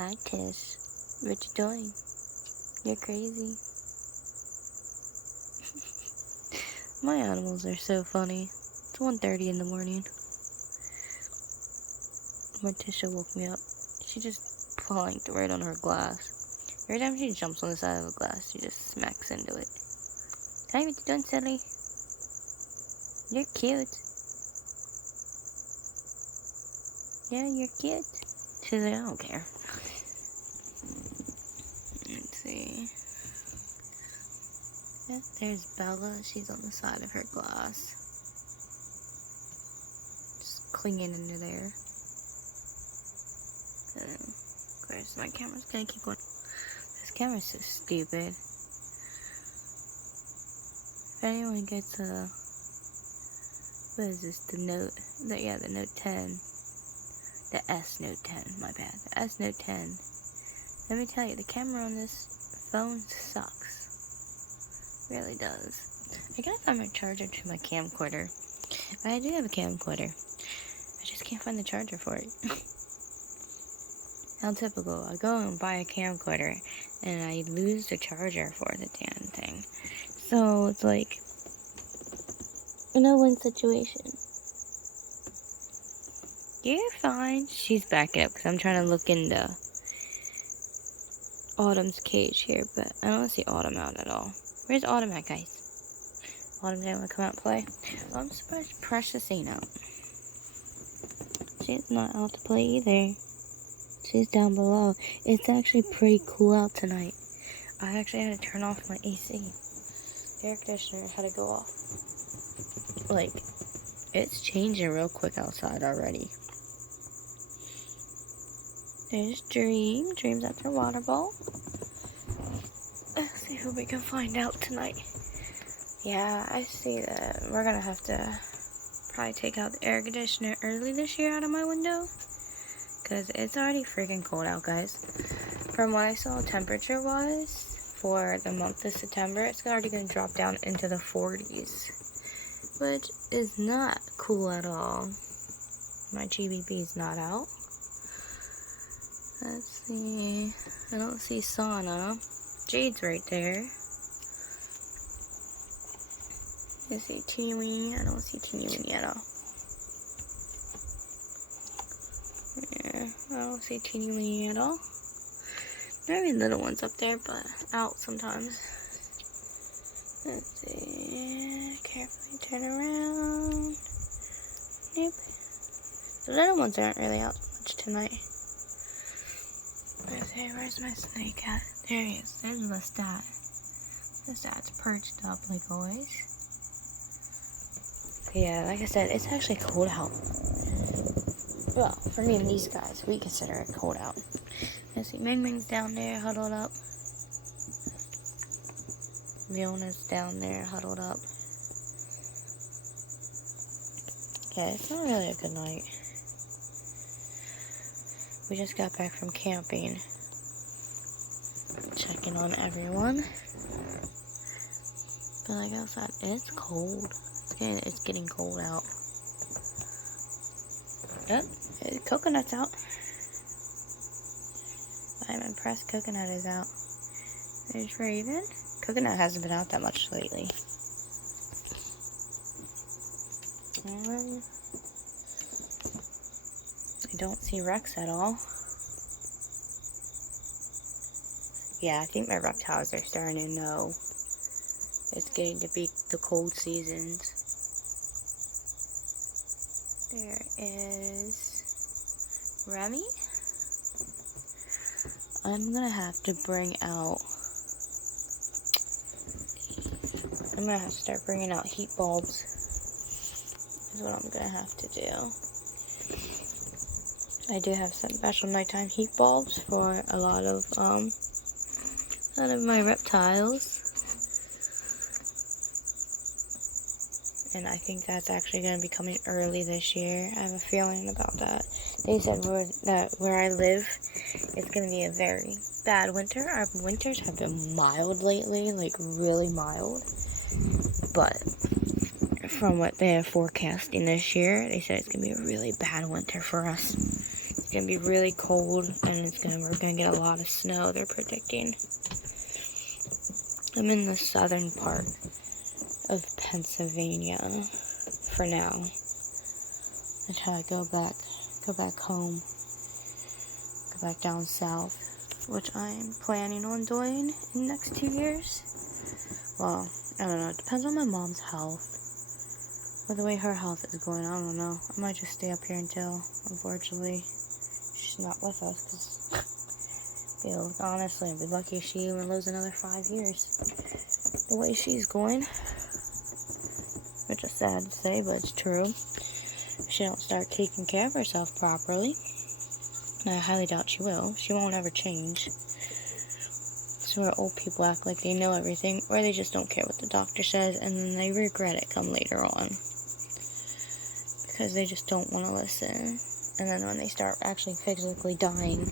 Hi, Tish. What you doing? You're crazy. My animals are so funny. It's 1:30 in the morning. Morticia woke me up. She just planked right on her glass. Every time she jumps on the side of a glass, she just smacks into it. Hi, what you doing, silly? You're cute. Yeah, you're cute. She's like, I don't care. Let's see. Yeah, there's Bella. She's on the side of her glass. Just clinging into there. Of course, my camera's gonna keep going. This camera's so stupid. If anyone gets what is this? The Note 10. The S Note 10, my bad. The S Note 10. Let me tell you, the camera on this phone sucks. It really does. I gotta find my charger to my camcorder. I do have a camcorder. I just can't find the charger for it. How typical. I go and buy a camcorder and I lose the charger for the damn thing. So it's like a no-win situation. You're fine. She's backing up because I'm trying to look into Autumn's cage here, but I don't see Autumn out at all. Where's Autumn at, guys? Autumn didn't want to come out and play. Well, I'm surprised Precious ain't out. She's not out to play either. She's down below. It's actually pretty cool out tonight. I actually had to turn off my AC. The air conditioner had to go off. Like, it's changing real quick outside already. There's Dream. Dream's at their water bowl. Let's see who we can find out tonight. Yeah, I see that we're gonna have to probably take out the air conditioner early this year out of my window. Because it's already freaking cold out, guys. From what I saw temperature-wise, for the month of September, it's already gonna drop down into the 40s. Which is not cool at all. My GBB is not out. Let's see. I don't see Sana. Jade's right there. I see Teeny Weeny. I don't see Teeny Weeny at all. Yeah, I don't see Teeny Weeny at all. There are little ones up there, but out sometimes. Let's see. Carefully turn around. Nope. The little ones aren't really out much tonight. Let's see, where's my snake at? There he is. There's Lestat. Lestat's perched up like always. Yeah, like I said, it's actually cold out. Well, for me and these guys, we consider it cold out. Let's see, Ming Ming's down there, huddled up. Fiona's down there, huddled up. Yeah, it's not really a good night. We just got back from camping. Checking on everyone. But like outside, it's cold. It's getting cold out. Yep, Coconut's out. I'm impressed Coconut is out. There's Raven. Coconut hasn't been out that much lately. I don't see Rex at all. Yeah, I think my reptiles are starting to know it's getting to be the cold seasons. There is Remy. I'm gonna have to bring out. I'm gonna have to start bringing out heat bulbs. Is what I'm gonna have to do. I do have some special nighttime heat bulbs for a lot of my reptiles. And I think that's actually going to be coming early this year. I have a feeling about that. They said that where I live, it's going to be a very bad winter. Our winters have been mild lately, like really mild. But from what they're forecasting this year, they said it's going to be a really bad winter for us. gonna be really cold, and we're gonna get a lot of snow, they're predicting. I'm in the southern part of Pennsylvania for now, until I go back home, go back down south, which I'm planning on doing in the next 2 years. Well, I don't know, it depends on my mom's health. With the way her health is going, I don't know. I might just stay up here until, unfortunately, she's not with us. Because, honestly, I'd be lucky if she even lives another 5 years. The way she's going, which is sad to say, but it's true. If she don't start taking care of herself properly, and I highly doubt she will. She won't ever change. So where old people act like they know everything, or they just don't care what the doctor says, and then they regret it come later on. Because they just don't want to listen. And then when they start actually physically dying,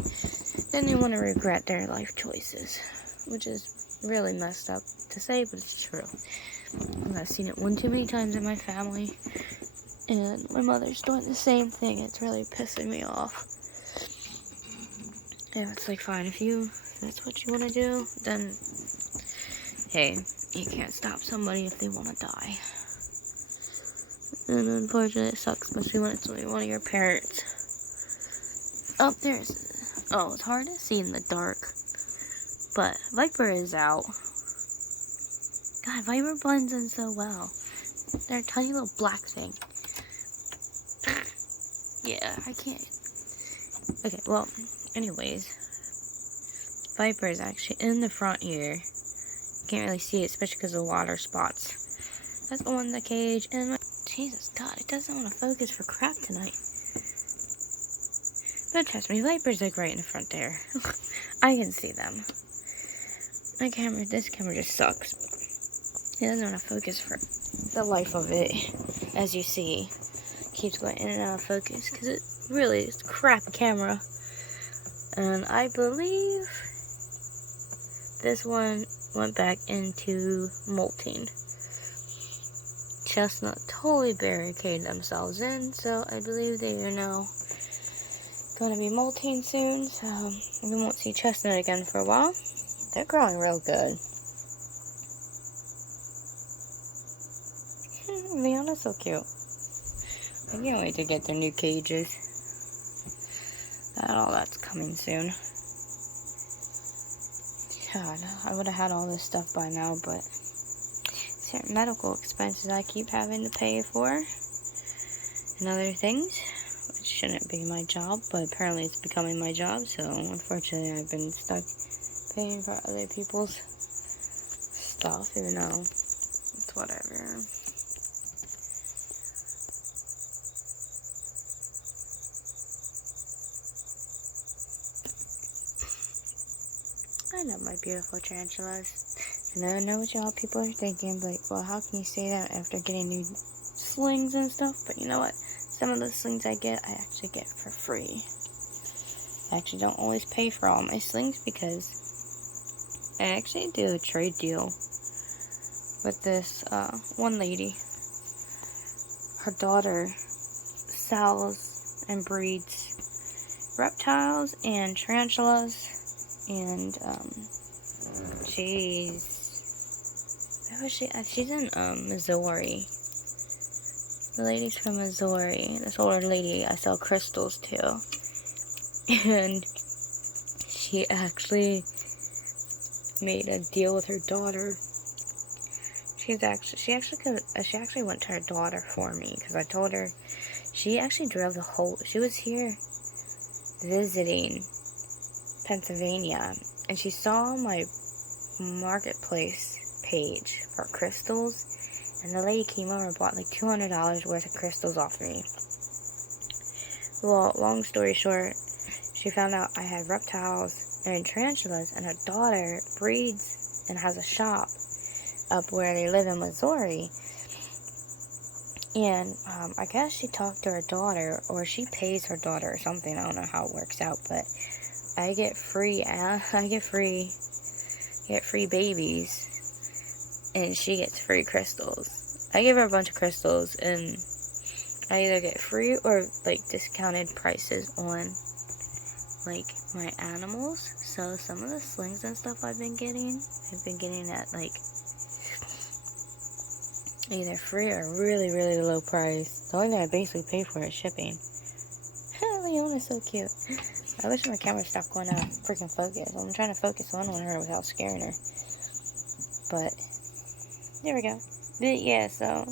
then they want to regret their life choices. Which is really messed up to say, but it's true. I've seen it one too many times in my family. And my mother's doing the same thing. It's really pissing me off. And it's like, fine, if that's what you want to do, then, hey, you can't stop somebody if they want to die. And unfortunately, it sucks, especially when it's one of your parents. Oh, it's hard to see in the dark. But Viper is out. God, Viper blends in so well. They're a tiny little black thing. Yeah, I can't. Okay, well, anyways. Viper is actually in the front here. Can't really see it, especially because of the water spots. That's on the cage, and Jesus God, it doesn't want to focus for crap tonight. But trust me, Viper's like right in the front there. I can see them. This camera just sucks. It doesn't want to focus for the life of it, as you see. Keeps going in and out of focus, because it really is a crap camera. And I believe this one went back into molting. Chestnut totally barricaded themselves in, so I believe they are now going to be molting soon, so we won't see Chestnut again for a while. They're growing real good. Leona's so cute. I can't wait to get their new cages. All that's coming soon. God, I would have had all this stuff by now, but certain medical expenses I keep having to pay for and other things, which shouldn't be my job, but apparently it's becoming my job, so unfortunately I've been stuck paying for other people's stuff, even though it's whatever. I love my beautiful tarantulas. And I know what y'all people are thinking, like, well, how can you say that after getting new slings and stuff? But you know what? Some of the slings I actually get for free. I actually don't always pay for all my slings because I actually do a trade deal with this one lady. Her daughter sells and breeds reptiles and tarantulas. And, where was she? She's in, Missouri. The lady's from Missouri. This older lady I sell crystals to. And she actually made a deal with her daughter. She actually went to her daughter for me, because I told her, she actually drove she was here visiting Pennsylvania, and she saw my marketplace page for crystals, and the lady came over and bought like $200 worth of crystals off me. Well, long story short, she found out I had reptiles and tarantulas, and her daughter breeds and has a shop up where they live in Missouri. And I guess she talked to her daughter, or she pays her daughter or something. I don't know how it works out, but I get free babies, and she gets free crystals. I give her a bunch of crystals, and I either get free or like discounted prices on like my animals. So some of the slings and stuff I've been getting at like either free or really, really low price. The only thing I basically pay for is shipping. Leona's so cute. I wish my camera stopped going out of freaking focus. I'm trying to focus on her without scaring her. But, there we go. But yeah, so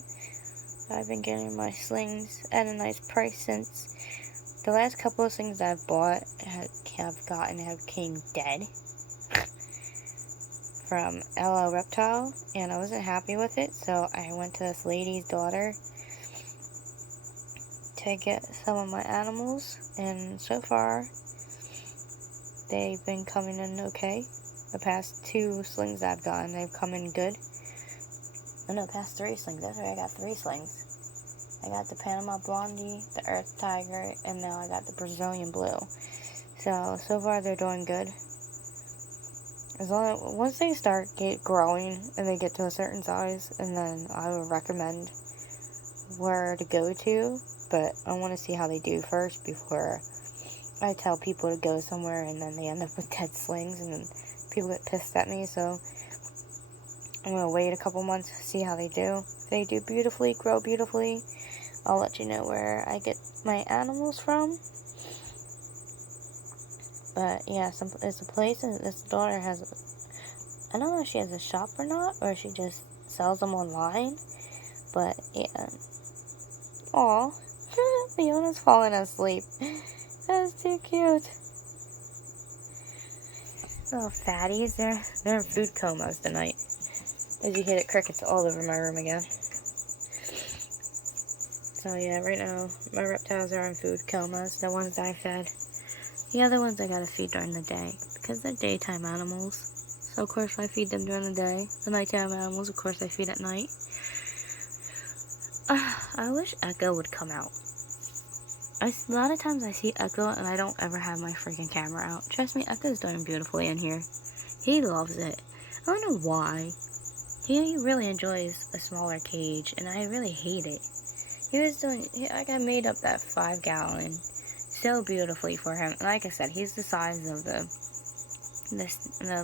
I've been getting my slings at a nice price since the last couple of slings I've bought have came dead from LL Reptile, and I wasn't happy with it, so I went to this lady's daughter to get some of my animals, and so far they've been coming in okay. The past 2 slings I've gotten, they've come in good. Oh no, past 3 slings. That's right, I got 3 slings. I got the Panama Blondie, the Earth Tiger, and now I got the Brazilian Blue. So far they're doing good. Once they start growing and they get to a certain size, and then I would recommend where to go to, but I want to see how they do first before I tell people to go somewhere and then they end up with dead slings and then people get pissed at me. So I'm going to wait a couple months to see how they do. If they do beautifully, grow beautifully, I'll let you know where I get my animals from. But yeah, it's a place, and this daughter has, I don't know if she has a shop or not, or if she just sells them online. But yeah. Aw, Leona's falling asleep. That's too cute. Little fatties, they're in food comas tonight. As you hear the crickets all over my room again. So yeah, right now my reptiles are in food comas, the ones I fed. The other ones I gotta feed during the day, because they're daytime animals. So of course I feed them during the day. The nighttime animals, of course, I feed at night. I wish Echo would come out. A lot of times I see Echo and I don't ever have my freaking camera out. Trust me, Echo's doing beautifully in here. He loves it. I don't know why. He really enjoys a smaller cage, and I really hate it. I got made up that 5-gallon so beautifully for him. Like I said, he's the size of the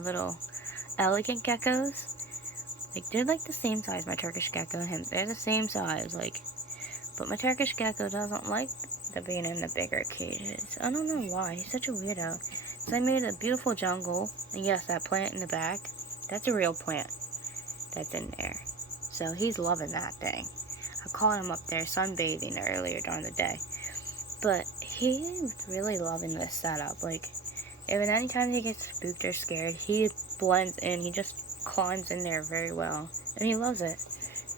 little elegant geckos. Like, they're like the same size, my Turkish gecko and him. They're the same size, like, but my Turkish gecko doesn't like being in the bigger cages. I don't know why. He's such a weirdo. So I made a beautiful jungle, and yes, that plant in the back, that's a real plant that's in there. So he's loving that thing. I caught him up there sunbathing earlier during the day. But he's really loving this setup. Like, even anytime he gets spooked or scared, he blends in. He just climbs in there very well. And he loves it.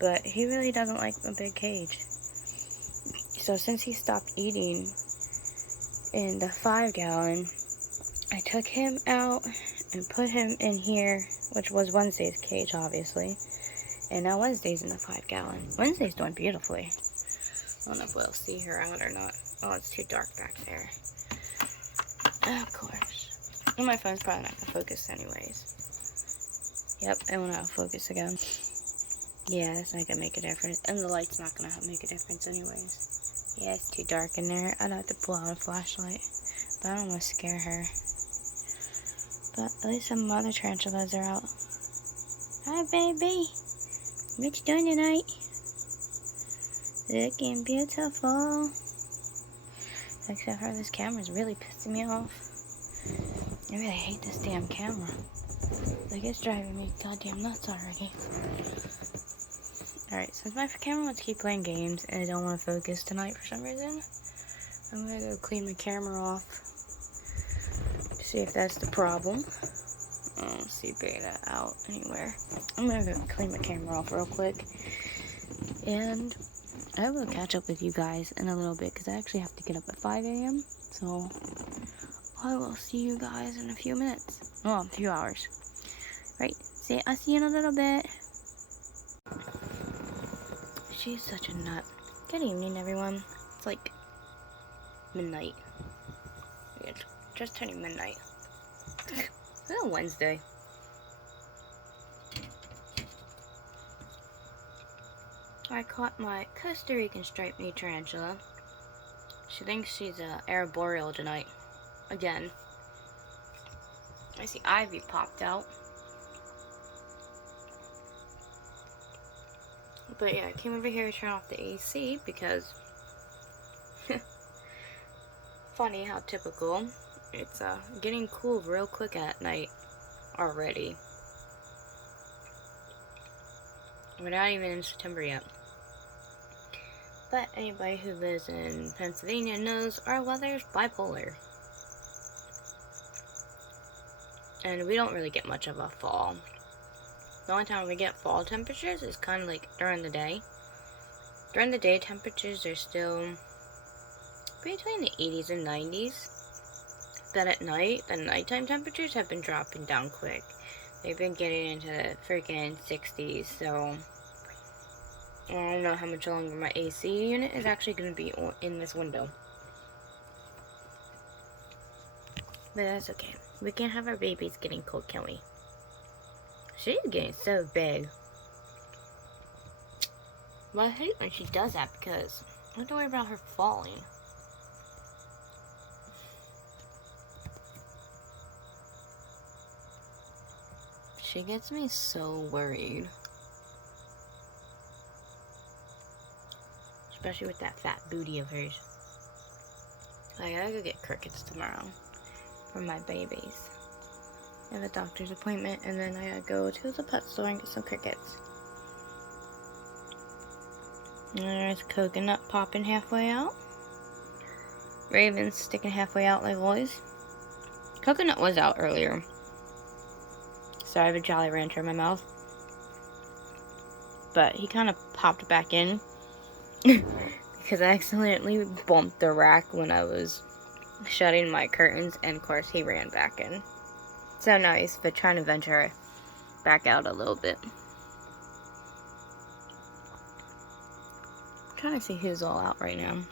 But he really doesn't like a big cage. So since he stopped eating in the 5-gallon, I took him out and put him in here, which was Wednesday's cage, obviously. And now Wednesday's in the 5-gallon. Wednesday's doing beautifully. I don't know if we'll see her out or not. Oh, it's too dark back there. Of course. And my phone's probably not going to focus anyways. Yep, it went out of focus again. Yeah, it's not going to make a difference. And the light's not going to make a difference anyways. Yeah, it's too dark in there. I'd have to pull out a flashlight. But I don't want to scare her. But at least some other tarantulas are out. Hi, baby. What you doing tonight? Looking beautiful. Except for this camera's really pissing me off. I really hate this damn camera. Like, it's driving me goddamn nuts already. Alright, since my camera wants to keep playing games and I don't want to focus tonight for some reason, I'm gonna go clean my camera off to see if that's the problem. I don't see Beta out anywhere. I'm gonna go clean my camera off real quick. And I will catch up with you guys in a little bit because I actually have to get up at 5 a.m. So I will see you guys in a few minutes. Well, a few hours. Right, I'll see you in a little bit. She's such a nut. Good evening, everyone. It's like midnight. It's just turning midnight. It's a Wednesday. I caught my Costa Rican striped knee tarantula. She thinks she's a arboreal tonight. again. I see Ivy popped out. But yeah, I came over here to turn off the AC because funny how typical. It's getting cool real quick at night already. We're not even in September yet. But anybody who lives in Pennsylvania knows our weather is bipolar. And we don't really get much of a fall. The only time we get fall temperatures is kind of like during the day. During the day, temperatures are still between the 80s and 90s. But at night, the nighttime temperatures have been dropping down quick. They've been getting into the freaking 60s, so I don't know how much longer my AC unit is actually going to be in this window. But that's okay. We can't have our babies getting cold, can we? She's getting so big. But I hate when she does that because I have to worry about her falling. She gets me so worried. Especially with that fat booty of hers. I gotta go get crickets tomorrow for my babies. I have a doctor's appointment and then I gotta go to the pet store and get some crickets. And there's Coconut popping halfway out. Raven's sticking halfway out like always. Coconut was out earlier. So I have a Jolly Rancher in my mouth. But he kind of popped back in. Because I accidentally bumped the rack when I was shutting my curtains. And of course he ran back in. So now he's trying to venture back out a little bit. I'm trying to see who's all out right now.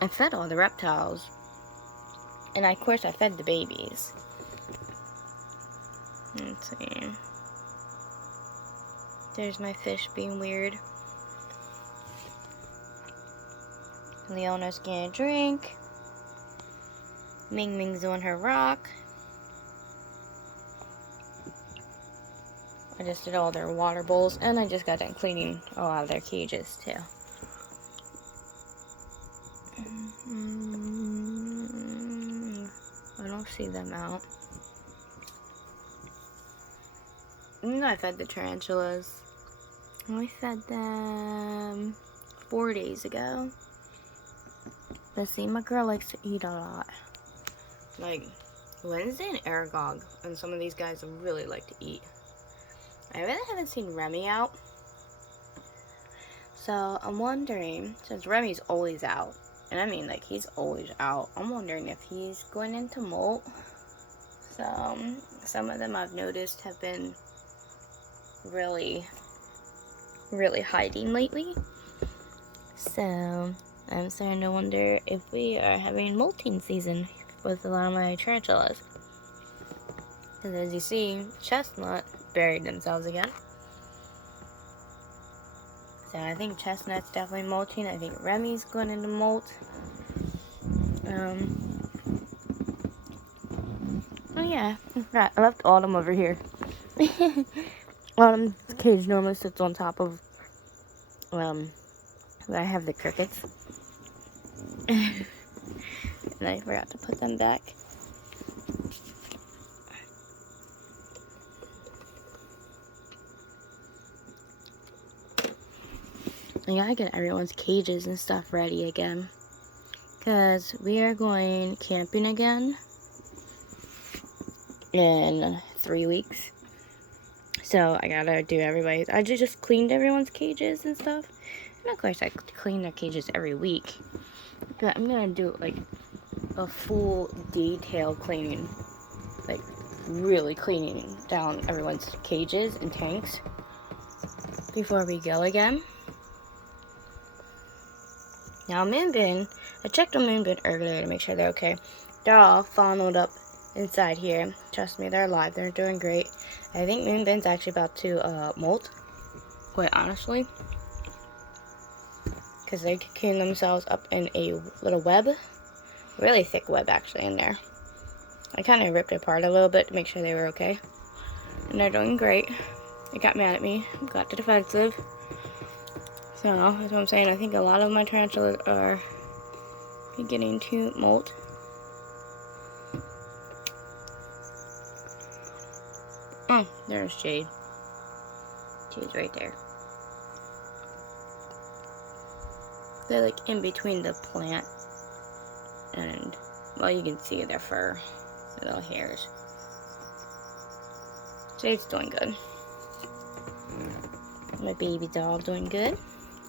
I fed all the reptiles. And of course I fed the babies. Let's see. There's my fish being weird. Leona's getting a drink. Ming Ming's on her rock. I just did all their water bowls and I just got done cleaning a lot of their cages too. I don't see them out. And I fed the tarantulas. I fed them 4 days ago. But see, my girl likes to eat a lot. Like Wednesday and Aragog, and some of these guys really like to eat. I really haven't seen Remy out. So I'm wondering, since Remy's always out, and I mean like he's always out, I'm wondering if he's going into molt. So some of them I've noticed have been really hiding lately. So I'm starting to wonder if we are having molting season with a lot of my tarantulas. Because as you see, Chestnut buried themselves again. So I think Chestnut's definitely molting. I think Remy's going into molt. Oh yeah, I forgot. I left Autumn over here. Autumn's cage normally sits on top of where I have the crickets. And I forgot to put them back. I gotta get everyone's cages and stuff ready again. Because we are going camping again in 3 weeks. So I gotta do everybody's. I just cleaned everyone's cages and stuff. And of course I clean their cages every week. But I'm gonna do like a full detail cleaning. Like really cleaning down everyone's cages and tanks before we go again. Now Moonbin, I checked on Moonbin earlier to make sure they're okay. They're all funneled up inside here. Trust me, they're alive. They're doing great. I think Moonbin's actually about to molt, quite honestly. because they cocoon themselves up in a little web. Really thick web, actually, in there. I kind of ripped it apart a little bit to make sure they were okay. And they're doing great. They got mad at me, got the defensive. So, that's what I'm saying. I think a lot of my tarantulas are beginning to molt. Oh, there's Jade. She's right there. They're like in between the plant and, well, you can see their fur, their little hairs. Jade's doing good. My baby dog doing good.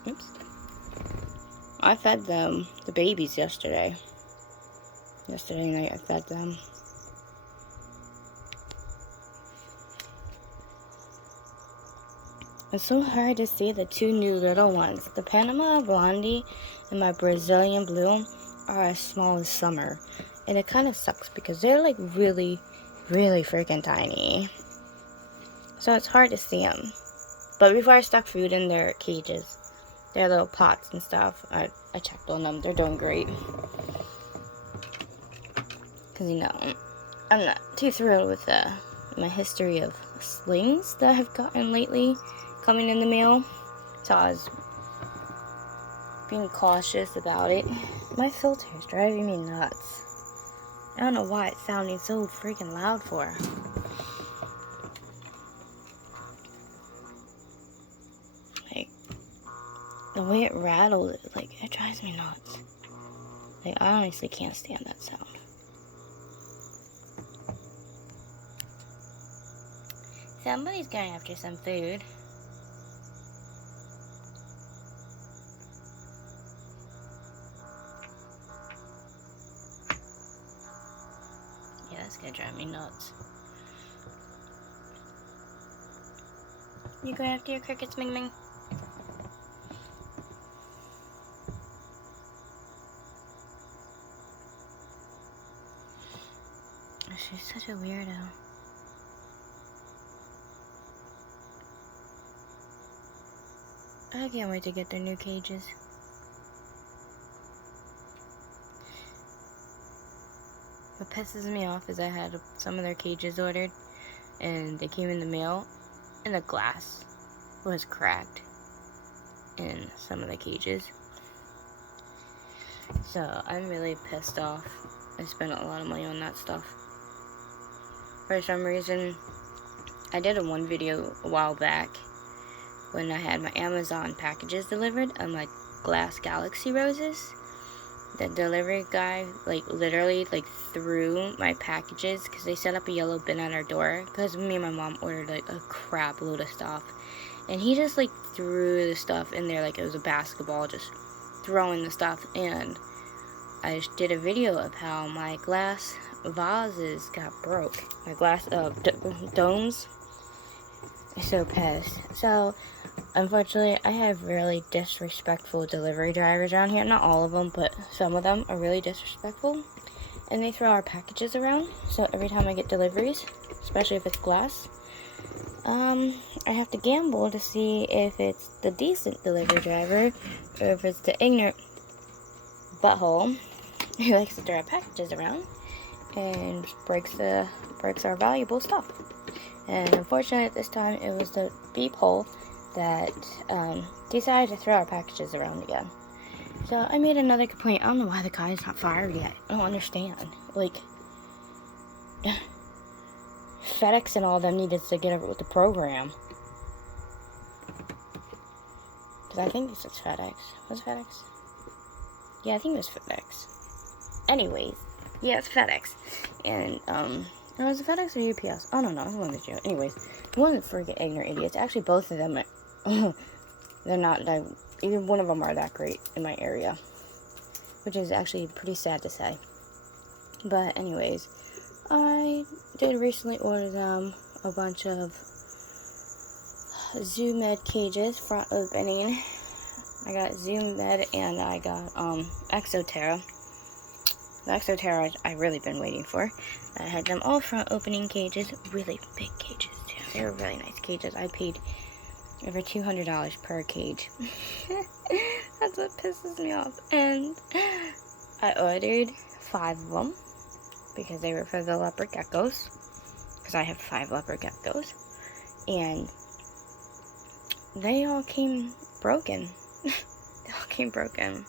Oops. I fed them, the babies, yesterday. Yesterday night I fed them. It's so hard to see the two new little ones. The Panama Blondie and my Brazilian Blue are as small as Summer. And it kind of sucks because they're like really, really freaking tiny. So it's hard to see them. But before I stuck food in their cages, their little pots and stuff, I checked on them. They're doing great. Because, you know, I'm not too thrilled with my history of slings that I've gotten lately coming in the mail. So I was being cautious about it. My filter is driving me nuts. I don't know why it's sounding so freaking loud for. Like, the way it rattled, like, it drives me nuts. Like, I honestly can't stand that sound. Somebody's going after some food. Yeah, that's gonna drive me nuts. You going after your crickets, Ming Ming? She's such a weirdo. I can't wait to get their new cages. What pisses me off is I had some of their cages ordered and they came in the mail and the glass was cracked in some of the cages. So I'm really pissed off. I spent a lot of money on that stuff. For some reason, I did one video a while back when I had my Amazon packages delivered on my glass Galaxy roses. The delivery guy, like, literally, like, threw my packages because they set up a yellow bin at our door because me and my mom ordered, like, a crap load of stuff. And he just, like, threw the stuff in there like it was a basketball, just throwing the stuff. And I just did a video of how my glass vases got broke. My glass domes. I'm so pissed. So, unfortunately, I have really disrespectful delivery drivers around here. Not all of them, but some of them are really disrespectful. And they throw our packages around. So every time I get deliveries, especially if it's glass, I have to gamble to see if it's the decent delivery driver or if it's the ignorant butthole who likes to throw our packages around and breaks our valuable stuff. And unfortunately, at this time, it was the beep hole that decided to throw our packages around again. So I made another complaint. I don't know why the guy's not fired yet. I don't understand. Like, FedEx and all of them needed to get over with the program. Because I think this is FedEx. Was it FedEx? Yeah, I think it was FedEx. Anyways, yeah, it's FedEx. And, or was it FedEx or UPS? I don't know. It's one of the two. Anyways, it wasn't freaking ignorant idiots. Actually, both of them, they're not, even one of them are that great in my area. Which is actually pretty sad to say. But anyways, I did recently order them a bunch of Zoo Med cages, front opening. I got Zoo Med and I got Exoterra. The Exoterra I've really been waiting for. I had them all front opening cages, really big cages too. They were really nice cages. I paid over $200 per cage. That's what pisses me off. And I ordered 5 of them because they were for the leopard geckos. Because I have 5 leopard geckos. And they all came broken. They all came broken.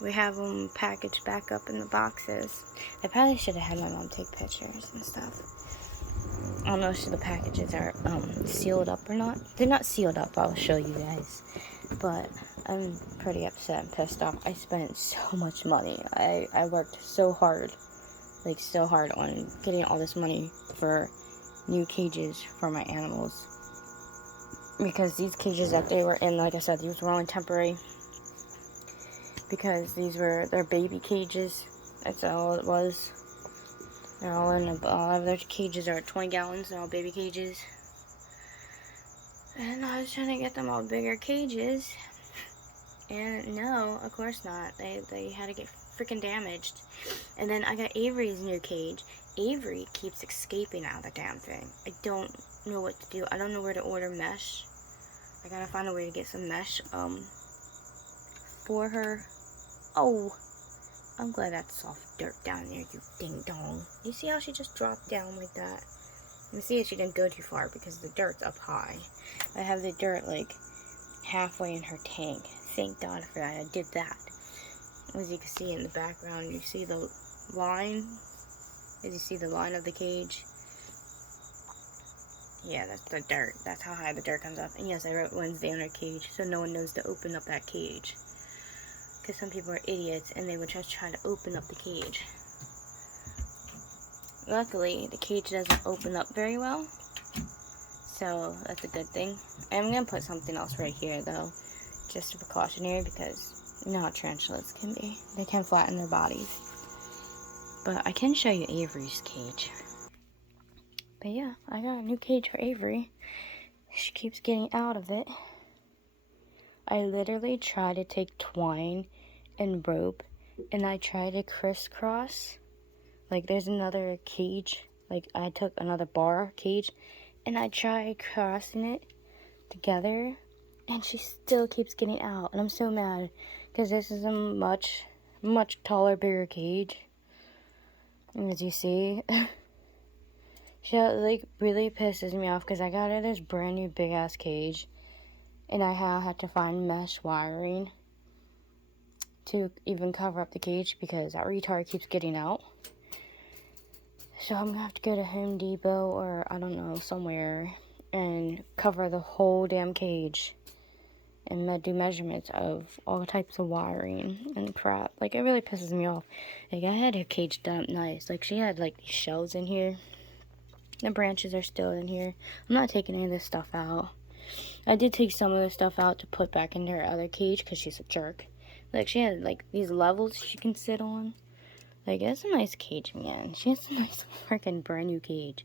We have them packaged back up in the boxes. I probably should have had my mom take pictures and stuff. I don't know if the packages are sealed up or not. They're not sealed up, I'll show you guys. But I'm pretty upset and pissed off. I spent so much money. I worked so hard. Like, so hard on getting all this money for new cages for my animals. Because these cages that they were in, like I said, these were only temporary. Because these were their baby cages. That's all it was. They're all in all of their cages are 20 gallons. They're all baby cages. And I was trying to get them all bigger cages. And no, of course not. They had to get freaking damaged. And then I got Avery's new cage. Avery keeps escaping out of the damn thing. I don't know what to do. I don't know where to order mesh. I gotta find a way to get some mesh for her. Oh, I'm glad that's soft dirt down there, you ding dong. You see how she just dropped down like that? Let me see if she didn't go too far because the dirt's up high. I have the dirt like halfway in her tank. Thank God for that. I did that. As you can see in the background, you see the line. As you see the line of the cage. Yeah, that's the dirt. That's how high the dirt comes up. And yes, I wrote Wednesday on her cage, so no one knows to open up that cage. Because some people are idiots, and they would just try to open up the cage. Luckily, the cage doesn't open up very well. So, that's a good thing. I'm going to put something else right here, though. Just precautionary, because you know how tarantulas can be. They can flatten their bodies. But I can show you Avery's cage. But yeah, I got a new cage for Avery. She keeps getting out of it. I literally try to take twine and rope, and I try to crisscross. Like, there's another cage. Like, I took another bar cage, and I tried crossing it together, and she still keeps getting out. And I'm so mad, because this is a much, much taller, bigger cage. And as you see, she, like, really pisses me off, because I got her this brand new big-ass cage, and I had to find mesh wiring to even cover up the cage, because that retard keeps getting out. So I'm gonna have to go to Home Depot or I don't know, somewhere and cover the whole damn cage and do measurements of all types of wiring and crap. Like, it really pisses me off. Like, I had her cage done up nice. Like, she had like these shelves in here. The branches are still in here. I'm not taking any of this stuff out. I did take some of the stuff out to put back into her other cage because she's a jerk. Like, she had like these levels she can sit on. Like, it's a nice cage, man. She has a nice freaking brand new cage.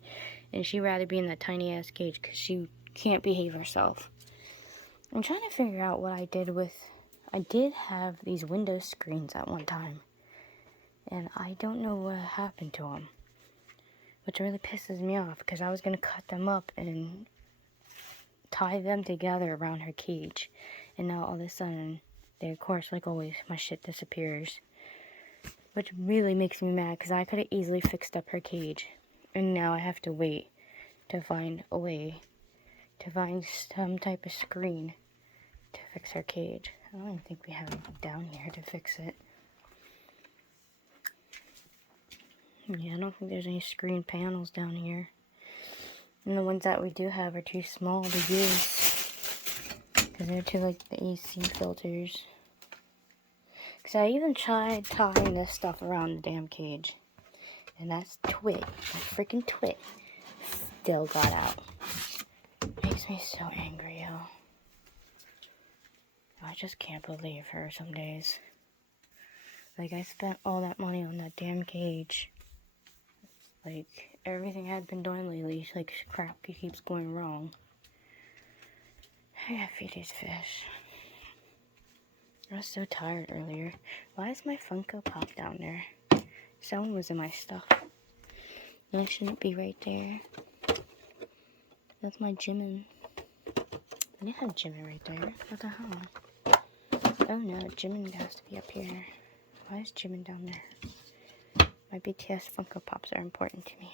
And she'd rather be in that tiny ass cage because she can't behave herself. I'm trying to figure out what I did with... I did have these window screens at one time. And I don't know what happened to them. Which really pisses me off because I was going to cut them up and tie them together around her cage. And now all of a sudden, they, of course, like always, my shit disappears. Which really makes me mad because I could have easily fixed up her cage. And now I have to wait to find a way to find some type of screen to fix her cage. I don't even think we have anything down here to fix it. Yeah, I don't think there's any screen panels down here. And the ones that we do have are too small to use. Because they're too like the AC filters. Because I even tried tying this stuff around the damn cage. And that's Twit. That freaking Twit still got out. Makes me so angry, yo. I just can't believe her some days. Like, I spent all that money on that damn cage. Like, everything had been done lately. Like, crap keeps going wrong. I gotta feed these fish. I was so tired earlier. Why is my Funko Pop down there? Someone was in my stuff. That shouldn't be right there. That's my Jimin. I did have Jimin right there. What the hell? Oh no, Jimin has to be up here. Why is Jimin down there? My BTS Funko Pops are important to me.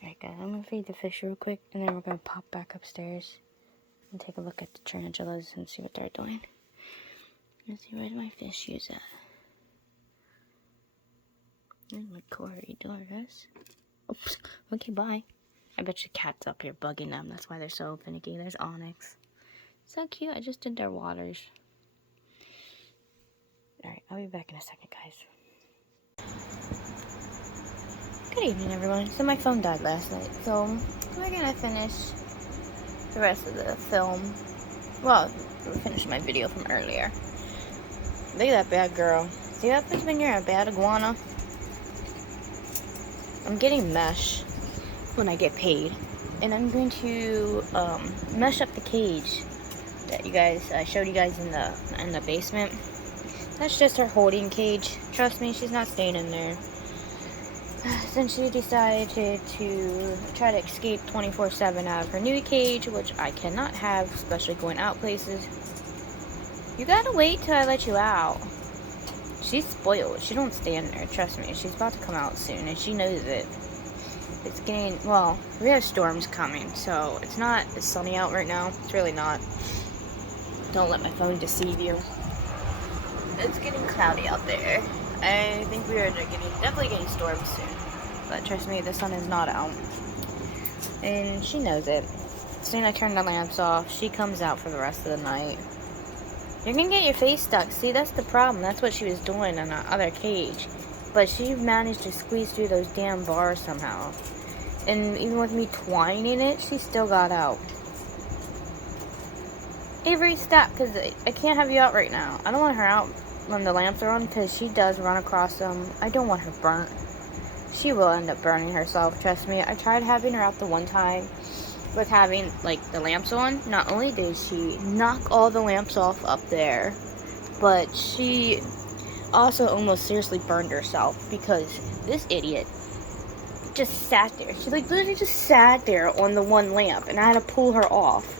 Alright guys, I'm gonna feed the fish real quick, and then we're gonna pop back upstairs and take a look at the tarantulas and see what they're doing. Let's see, where's my fish shoes at? There's my core. What are you doing, guys? Oops. Okay, bye. I bet your cat's up here bugging them. That's why they're so finicky. There's Onyx. So cute. I just did their waters. Alright, I'll be back in a second, guys. Good evening, everyone. So my phone died last night, so we're gonna finish the rest of the film. Well, we'll finish my video from earlier. Look at that bad girl. See what happens when you're a bad iguana? I'm getting mesh when I get paid, and I'm going to mesh up the cage that I showed you guys in the basement. That's just her holding cage. Trust me, she's not staying in there. Since she decided to try to escape 24/7 out of her new cage, which I cannot have, especially going out places. You gotta wait till I let you out. She's spoiled. She don't stay in there. Trust me. She's about to come out soon, and she knows it. It's getting, well, we have storms coming, so it's not sunny out right now. It's really not. Don't let my phone deceive you. It's getting cloudy out there. I think we are definitely getting storms soon. But trust me, the sun is not out. And she knows it. As soon as I turn the lamps off, she comes out for the rest of the night. You're gonna get your face stuck. See, that's the problem. That's what she was doing in the other cage. But she managed to squeeze through those damn bars somehow. And even with me twining it, she still got out. Avery, stop, because I can't have you out right now. I don't want her out when the lamps are on, because she does run across them. I don't want her burnt. She will end up burning herself, trust me. I tried having her out the one time with having, like, the lamps on. Not only did she knock all the lamps off up there, but she also almost seriously burned herself because this idiot just sat there. She, like, literally just sat there on the one lamp, and I had to pull her off.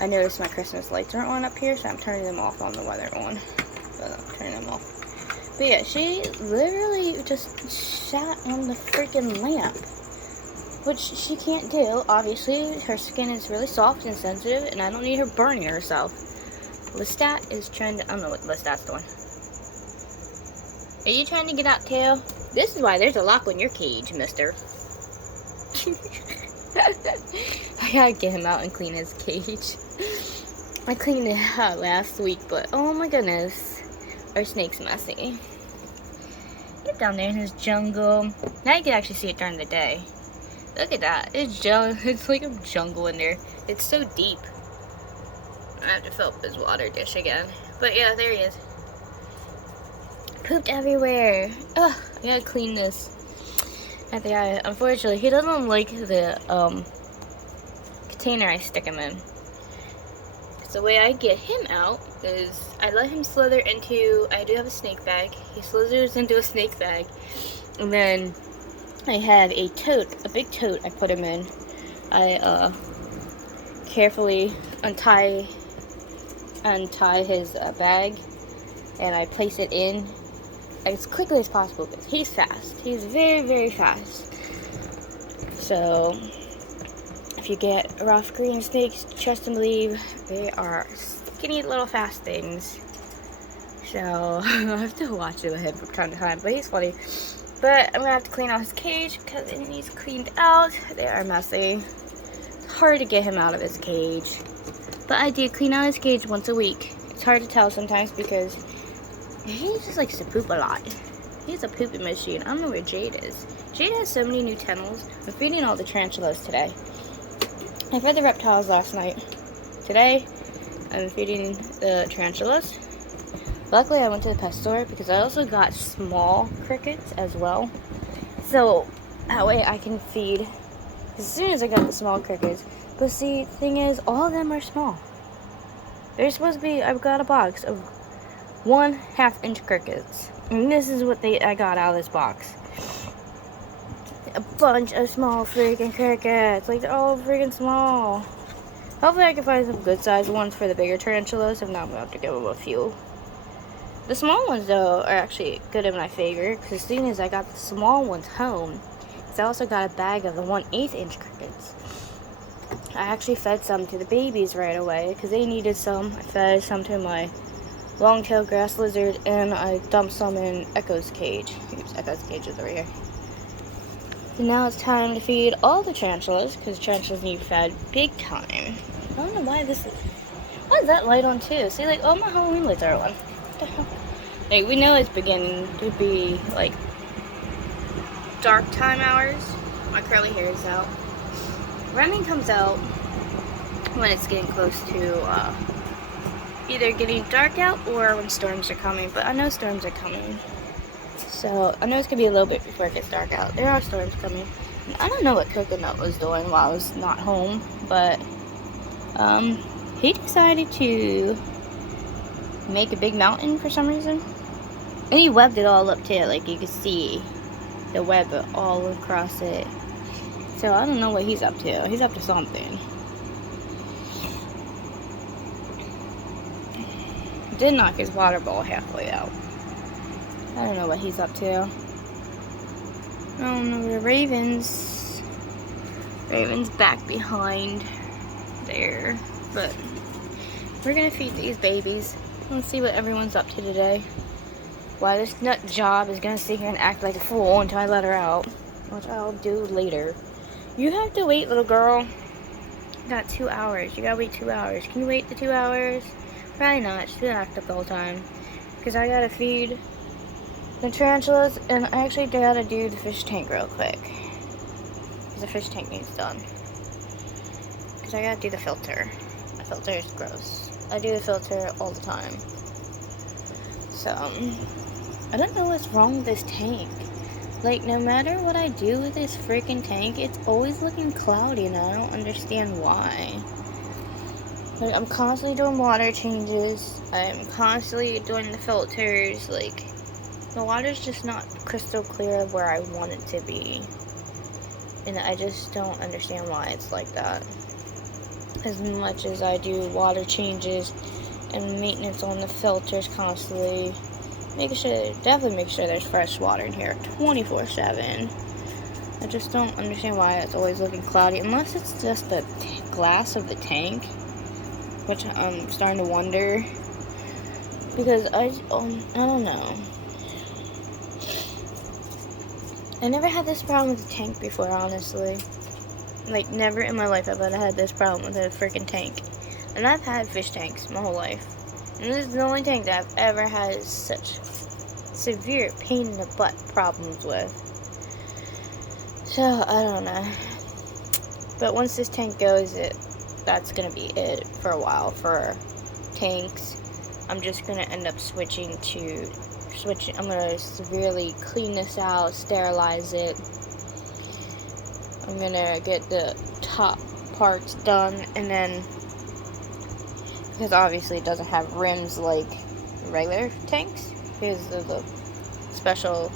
I noticed my Christmas lights aren't on up here, so I'm turning them off on the weather on. So I'm turning them off. But yeah, she literally just sat on the freaking lamp, which she can't do. Obviously, her skin is really soft and sensitive, and I don't need her burning herself. Lestat is trying to, I don't know what Lestat's doing. Are you trying to get out too? This is why there's a lock on your cage, mister. I gotta get him out and clean his cage. I cleaned it out last week, but oh my goodness, our snake's messy. Get down there in his jungle. Now you can actually see it during the day. Look at that. It's like a jungle in there. It's so deep. I have to fill up his water dish again. But yeah, there he is. Pooped everywhere. Ugh, I gotta clean this. I think unfortunately, he doesn't like the container I stick him in. So the way I get him out is I let him slither into, I do have a snake bag. He slithers into a snake bag. And then I have a tote, a big tote I put him in. I carefully untie his bag, and I place it in as quickly as possible because he's fast. He's very, very fast. So if you get rough green snakes, trust and believe, they are skinny little fast things. So I have to watch it with him from time to time, but he's funny. But I'm gonna have to clean out his cage because it needs cleaned out. They are messy. It's hard to get him out of his cage. But I do clean out his cage once a week. It's hard to tell sometimes because he just likes to poop a lot. He's a pooping machine. I don't know where Jade is. Jade has so many new kennels. I'm feeding all the tarantulas today. I fed the reptiles last night. Today, I'm feeding the tarantulas. Luckily, I went to the pet store because I also got small crickets as well. So, that way I can feed as soon as I got the small crickets. But see, the thing is, all of them are small. They're supposed to be, I've got a box of 1/2 inch crickets. And this is what I got out of this box. A bunch of small freaking crickets. Like, they're all freaking small. Hopefully I can find some good sized ones for the bigger tarantulas. If not, I'm going to have to give them a few. The small ones, though, are actually good in my favor. Because as soon as I got the small ones home, I also got a bag of the 1/8 inch crickets. I actually fed some to the babies right away because they needed some. I fed some to my long-tailed grass lizard, and I dumped some in Echo's cage. Oops, Echo's cage is over here. And now it's time to feed all the tarantulas because tarantulas need fed big time. I don't know why this is. Why is that light on too? See, like, all my Halloween lights are on. What the hell? Like, we know it's beginning to be like dark time hours. My curly hair is out. Remy comes out when it's getting close to either getting dark out or when storms are coming. But I know storms are coming. So, I know it's going to be a little bit before it gets dark out. There are storms coming. And I don't know what Coconut was doing while I was not home. But, he decided to make a big mountain for some reason. And he webbed it all up too. Like, you can see the web all across it. So, I don't know what he's up to. He's up to something. Did knock his water ball halfway out. I don't know what he's up to. I don't know, the Raven's back behind there. But we're gonna feed these babies. Let's see what everyone's up to today. Why this nut job is gonna sit here and act like a fool until I let her out. Which I'll do later. You have to wait, little girl. You got 2 hours. You gotta wait 2 hours. Can you wait the 2 hours? Probably not. She's gonna act up the whole time. Because I gotta feed the tarantulas, and I actually gotta do the fish tank real quick. Because the fish tank needs done. Because I gotta do the filter. The filter is gross. I do the filter all the time. So, I don't know what's wrong with this tank. Like, no matter what I do with this freaking tank, it's always looking cloudy, and I don't understand why. Like, I'm constantly doing water changes. I'm constantly doing the filters. Like, the water's just not crystal clear where I want it to be. And I just don't understand why it's like that. As much as I do water changes and maintenance on the filters constantly, definitely make sure there's fresh water in here 24/7. I just don't understand why it's always looking cloudy, unless it's just the glass of the tank, which I'm starting to wonder, because I don't know. I never had this problem with the tank before, honestly. Like, never in my life have I had this problem with a freaking tank. And I've had fish tanks my whole life. And this is the only tank that I've ever had such severe pain in the butt problems with. So, I don't know. But once this tank goes, that's going to be it for a while for tanks. I'm just going to end up I'm going to severely clean this out, sterilize it. I'm going to get the top parts done, and then, because obviously it doesn't have rims like regular tanks, because of the special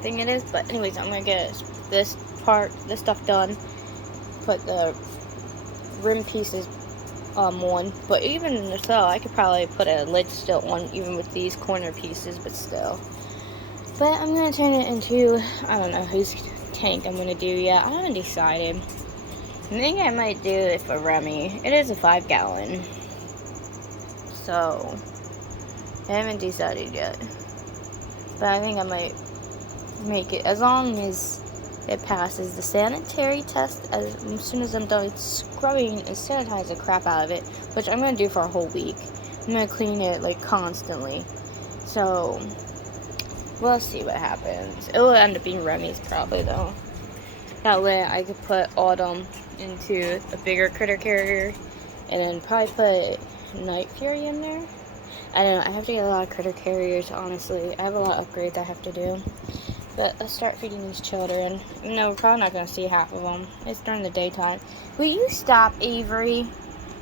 thing it is. But anyways, I'm going to get this stuff done, put the rim pieces on, but even so, I could probably put a lid still on even with these corner pieces, but still. But I'm going to turn it into, I don't know whose tank I'm going to do yet. I haven't decided. I think I might do it for Remy. It is a 5-gallon. So, I haven't decided yet. But I think I might make it, as long as it passes the sanitary test, as soon as I'm done scrubbing and sanitize the crap out of it, which I'm going to do for a whole week. I'm going to clean it, like, constantly. So, we'll see what happens. It will end up being Remy's probably, though. That way I could put Autumn into a bigger critter carrier, and then probably put Night Fury in there. I don't know, I have to get a lot of critter carriers, honestly. I have a lot of upgrades I have to do. But let's start feeding these children. No, we're probably not going to see half of them. It's during the daytime. Will you stop, Avery?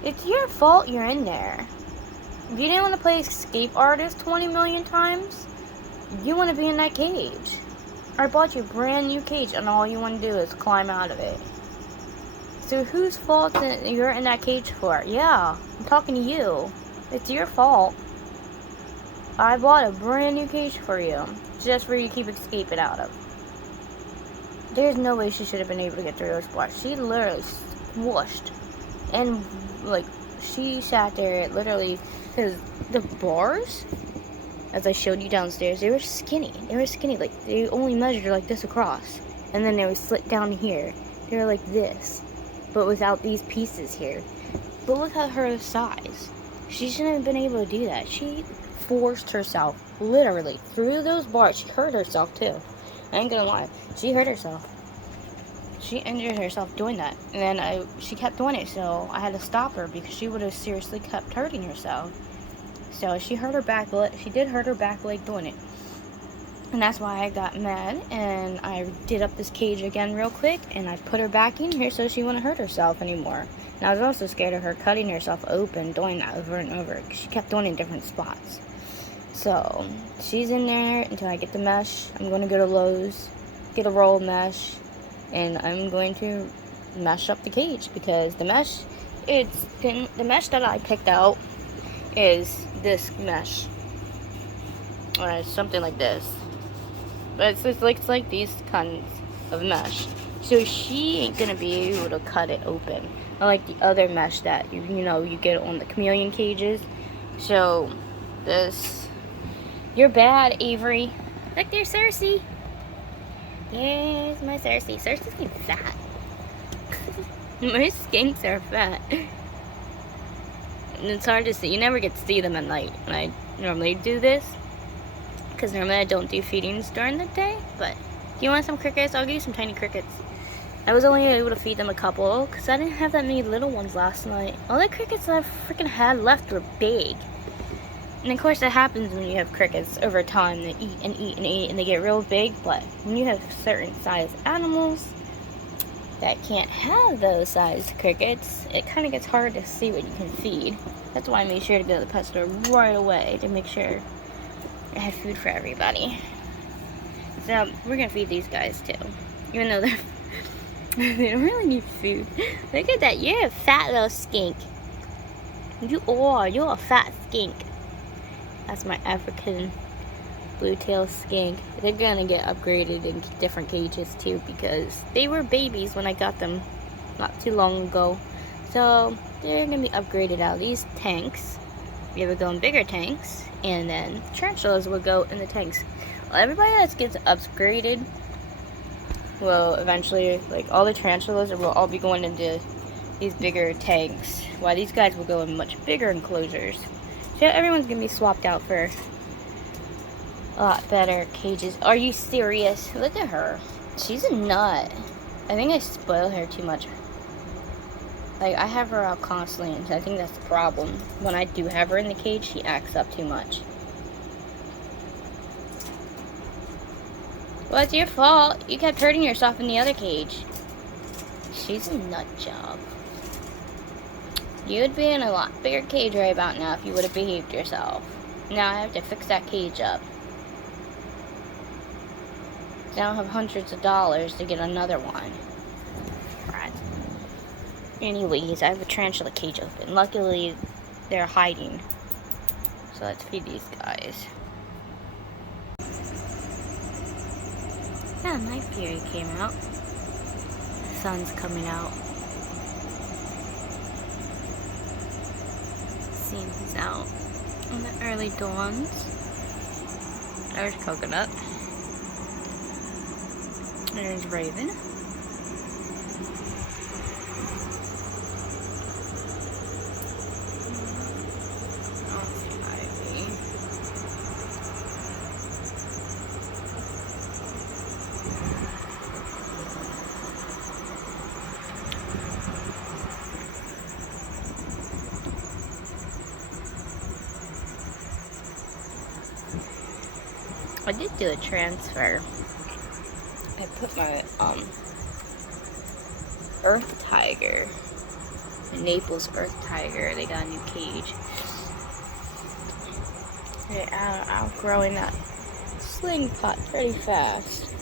It's your fault you're in there. If you didn't want to play Escape Artist 20 million times, you want to be in that cage. I bought you a brand new cage, and all you want to do is climb out of it. So whose fault you're in that cage for? Yeah, I'm talking to you. It's your fault. I bought a brand new cage for you, just for you to keep escaping out of. There's no way she should have been able to get through those bars. She literally squished. And, like, she sat there literally, because the bars, as I showed you downstairs, they were skinny. They were skinny, like, they only measured like this across. And then they would slit down here. They were like this, but without these pieces here. But look at her size. She shouldn't have been able to do that. She forced herself, literally, through those bars. She hurt herself, too. I ain't gonna lie. She hurt herself. She injured herself doing that. And then she kept doing it, so I had to stop her because she would have seriously kept hurting herself. So she hurt her back leg. She did hurt her back leg doing it. And that's why I got mad, and I did up this cage again real quick, and I put her back in here so she wouldn't hurt herself anymore. And I was also scared of her cutting herself open doing that over and over, because she kept doing it in different spots. So, she's in there until I get the mesh. I'm going to go to Lowe's, get a roll of mesh, and I'm going to mesh up the cage, because the mesh, the mesh that I picked out is this mesh. Or something like this. But it's like these kinds of mesh. So she ain't gonna be able to cut it open. Unlike the other mesh that you get on the chameleon cages. So this, you're bad, Avery. Look there, Cersei. There's my Cersei. Cersei's getting fat. My skinks are fat. And it's hard to see. You never get to see them at night when I normally do this. Because normally I don't do feedings during the day, but do you want some crickets? I'll give you some tiny crickets. I was only able to feed them a couple because I didn't have that many little ones last night. All the crickets that I freaking had left were big. And of course that happens when you have crickets over time. They eat and eat and eat and they get real big, but when you have certain size animals that can't have those size crickets, it kind of gets hard to see what you can feed. That's why I made sure to go to the pet store right away to make sure I had food for everybody. So we're gonna feed these guys too, even though they don't really need food. Look at that! You're a fat little skink. You're a fat skink. That's my African blue-tailed skink. They're gonna get upgraded in different cages too because they were babies when I got them not too long ago. So they're gonna be upgraded out of these tanks. We ever go in bigger tanks, and then tarantulas will go in the tanks. Well, everybody that gets upgraded will eventually, like all the tarantulas will all be going into these bigger tanks, while these guys will go in much bigger enclosures. So everyone's gonna be swapped out for a lot better cages. Are you serious? Look at her. She's a nut. I think I spoil her too much. Like, I have her out constantly, and I think that's the problem. When I do have her in the cage, she acts up too much. Well, it's your fault. You kept hurting yourself in the other cage. She's a nut job. You would be in a lot bigger cage right about now if you would have behaved yourself. Now I have to fix that cage up. I don't have hundreds of dollars to get another one. Right. Anyways, I have a tarantula cage open. Luckily, they're hiding. So let's feed these guys. Yeah, night period came out. The sun's coming out. Seems out in the early dawns. There's Coconut. There's Raven. I did do a transfer. I put my Earth Tiger, Naples Earth Tiger, they got a new cage. They're outgrowing that sling pot pretty fast.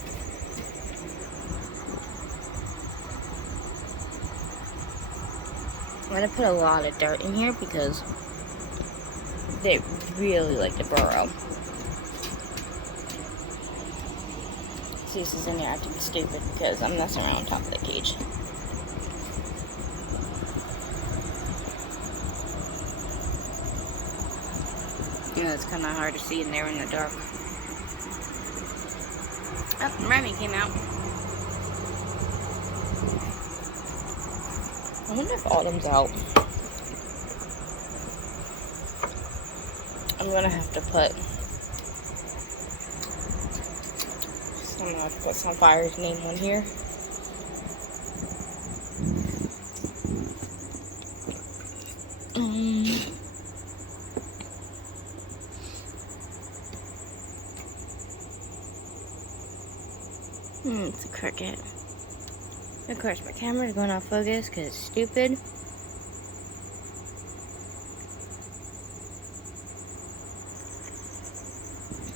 I'm gonna put a lot of dirt in here because they really like to burrow. Zeus is in there acting stupid because I'm messing around on top of the cage. You know, it's kind of hard to see in there in the dark. Oh, Remy came out. I wonder if Autumn's out. I'm gonna have to put Sunfire's name on here. It's a cricket. Of course, my camera's going off focus because it's stupid.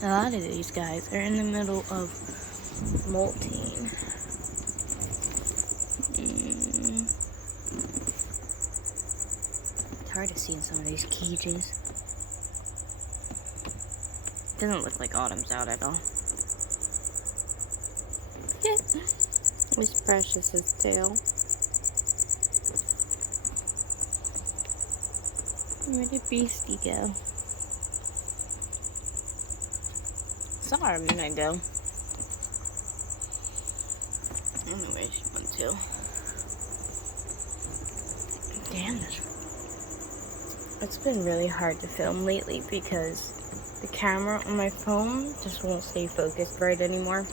A lot of these guys are in the middle of molting. It's hard to see in some of these cages. Doesn't look like Autumn's out at all. Yeah. It's Precious's tail. Where did Beastie go? Saw her a minute ago. I don't know where she went to. Damn this. It's been really hard to film lately because the camera on my phone just won't stay focused right anymore.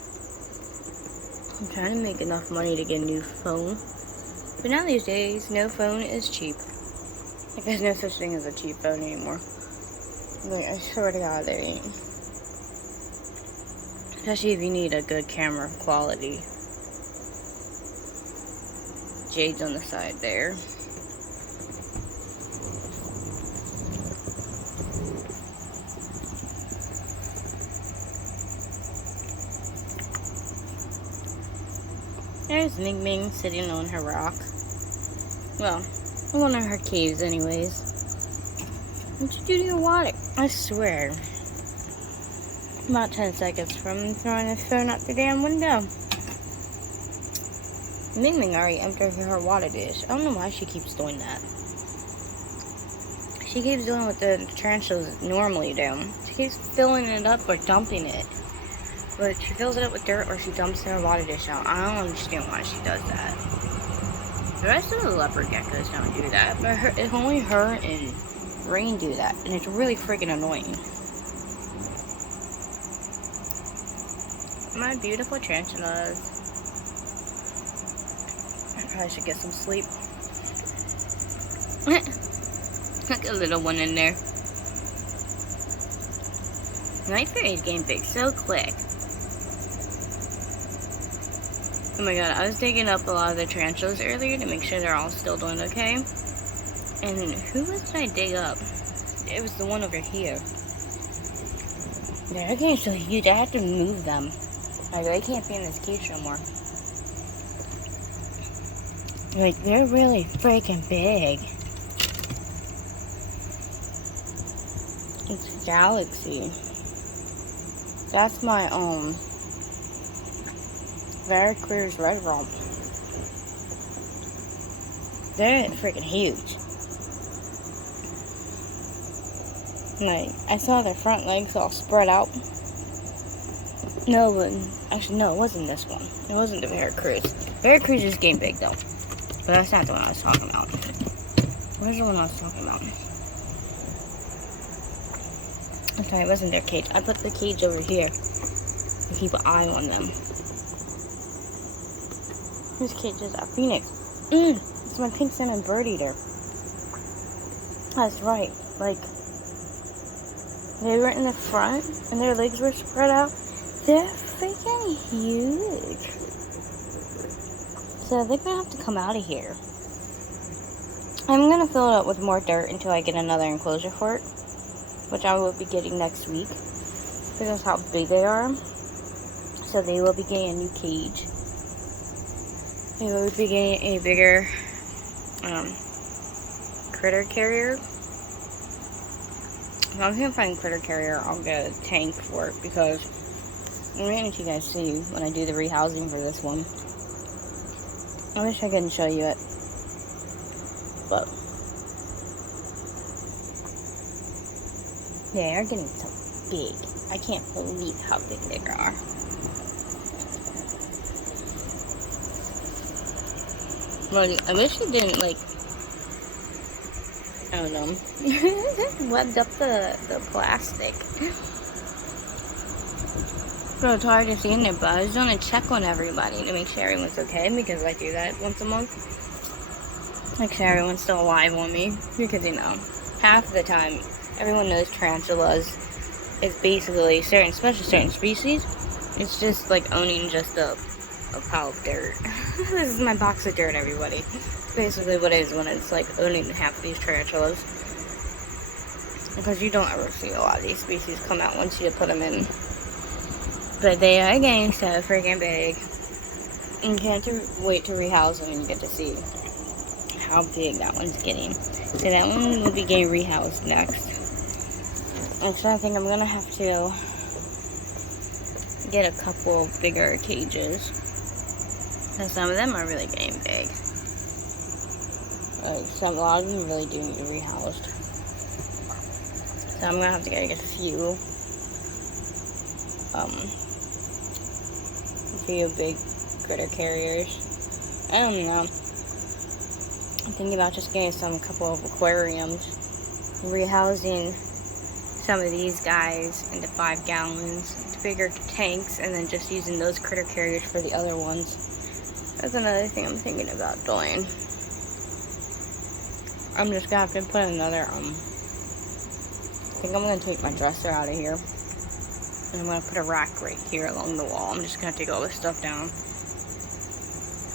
I'm trying to make enough money to get a new phone. But now these days, no phone is cheap. Like, there's no such thing as a cheap phone anymore. Like, I swear to God, there ain't. Especially if you need a good camera quality. Jade's on the side there. There's Ming Ming sitting on her rock. Well, one of her caves anyways. What'd you do to your water? I swear. About 10 seconds from throwing his phone out the damn window. Ming Ming already emptied her water dish. I don't know why she keeps doing that. She keeps doing what the tarantulas normally do. She keeps filling it up or dumping it. But she fills it up with dirt or she dumps her water dish out. I don't understand why she does that. The rest of the leopard geckos don't do that. But it's only her and Rain do that. And it's really freaking annoying. My beautiful tarantulas. I probably should get some sleep. Look, a little one in there. Night Fairy's getting big so quick. Oh my god, I was digging up a lot of the tarantulas earlier to make sure they're all still doing okay. And who did I dig up? It was the one over here. They're getting so huge, I have to move them. Like, they can't be in this cage no more. Like, they're really freaking big. It's Galaxy. That's my, Veracruz red rump. They're freaking huge. Like, I saw their front legs all spread out. No, but actually, no, it wasn't this one. It wasn't the Veracruz. Veracruz is getting big though, but that's not the one I was talking about. Where's the one I was talking about? I'm sorry, it wasn't their cage. I put the cage over here to keep an eye on them. Whose cage is that? Phoenix. It's my pink salmon bird eater. That's right. Like, they were in the front and their legs were spread out. They're freaking huge. So they're gonna have to come out of here. I'm gonna fill it up with more dirt until I get another enclosure for it, which I will be getting next week because of how big they are. So they will be getting a new cage. They will be getting a bigger critter carrier. If I can't find critter carrier, I'll get a tank for it, because I'm going to let you guys see when I do the rehousing for this one. I wish I couldn't show you it, but they are getting so big. I can't believe how big they are. Well, I wish it didn't, like, I don't know, webbed up the plastic. So it's hard to see in there, but I just want to check on everybody to make sure everyone's okay, because I do that once a month. Make sure everyone's still alive on me, because, you know, half the time, everyone knows tarantulas is basically certain, especially certain species, it's just like owning just a pile of dirt. This is my box of dirt, everybody. It's basically what it is when it's like owning half of these tarantulas. Because you don't ever see a lot of these species come out once you put them in. But they are getting so freaking big. And you can't wait to rehouse them and you get to see how big that one's getting. So that one will be getting rehoused next. Actually, I think I'm gonna have to get a couple bigger cages. Because some of them are really getting big. A lot of them really do need to be rehoused. So I'm gonna have to get a few big critter carriers. I don't know. I'm thinking about just getting a couple of aquariums, rehousing some of these guys into 5 gallons, bigger tanks, and then just using those critter carriers for the other ones. That's another thing I'm thinking about doing. I'm just gonna have to put another, I think I'm gonna take my dresser out of here. And I'm gonna put a rack right here along the wall. I'm just gonna take all this stuff down.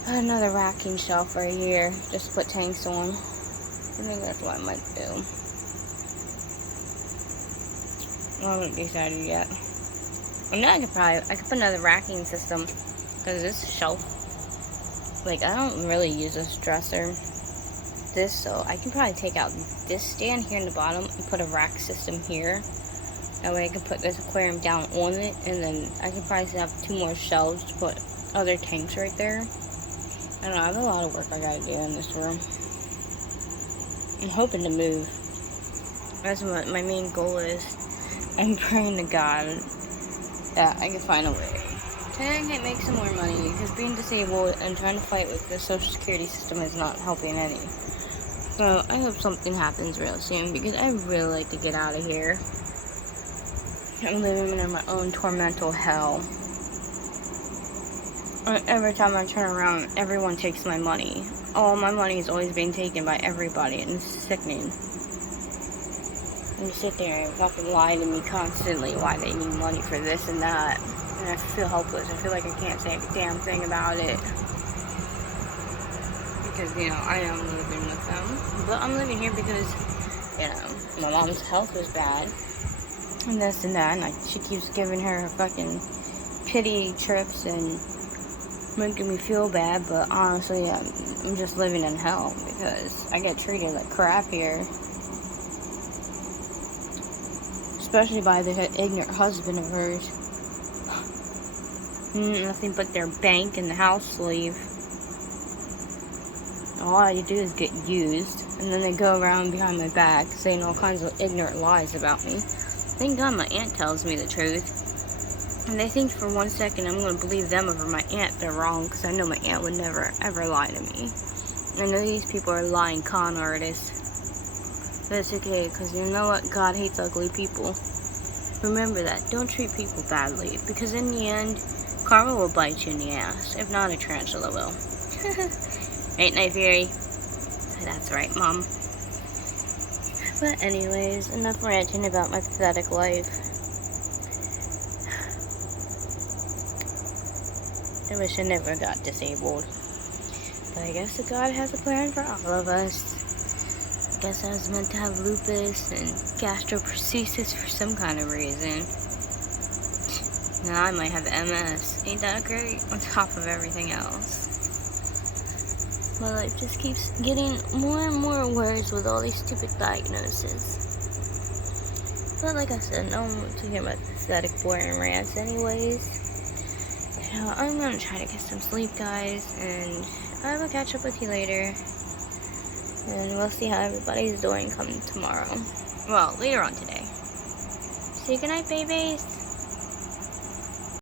Put another racking shelf right here. Just put tanks on. I think that's what I might do. I haven't decided yet. I know I could put another racking system. Because this shelf, like, I don't really use this dresser. So I can probably take out this stand here in the bottom and put a rack system here. That way I can put this aquarium down on it, and then I can probably have 2 more shelves to put other tanks right there. I don't know, I have a lot of work I gotta do in this room. I'm hoping to move. That's what my main goal is. I'm praying to God that I can find a way to make some more money, because being disabled and trying to fight with the Social Security system is not helping any. So I hope something happens real soon, because I really like to get out of here. I'm living in my own tormental hell. Every time I turn around, everyone takes my money. All my money is always being taken by everybody, and it's sickening. And you sit there and fucking lie to me constantly why they need money for this and that. And I feel helpless. I feel like I can't say a damn thing about it. Because, you know, I am living with them. But I'm living here because, you know, my mom's health was bad. And this and that. And she keeps giving her fucking pity trips and making me feel bad. But honestly, I'm just living in hell because I get treated like crap here. Especially by the ignorant husband of hers. Nothing but their bank and the house slave. All you do is get used, and then they go around behind my back saying all kinds of ignorant lies about me. Thank God my aunt tells me the truth. And they think for 1 second I'm going to believe them over my aunt. They're wrong, because I know my aunt would never ever lie to me. I know these people are lying con artists. But it's okay, because you know what? God hates ugly people. Remember that. Don't treat people badly, because in the end, karma will bite you in the ass. If not, a tarantula will. Ain't Night Fury? That's right, Mom. But anyways, enough ranting about my pathetic life. I wish I never got disabled. But I guess that God has a plan for all of us. I guess I was meant to have lupus and gastroparesis for some kind of reason. Now I might have MS. Ain't that great? On top of everything else. My life just keeps getting more and more worse with all these stupid diagnoses. But like I said, no one wants to hear my pathetic, boring rants anyways. You know, I'm gonna try to get some sleep, guys, and I will catch up with you later. And we'll see how everybody's doing come tomorrow. Well, later on today. Say goodnight, babies.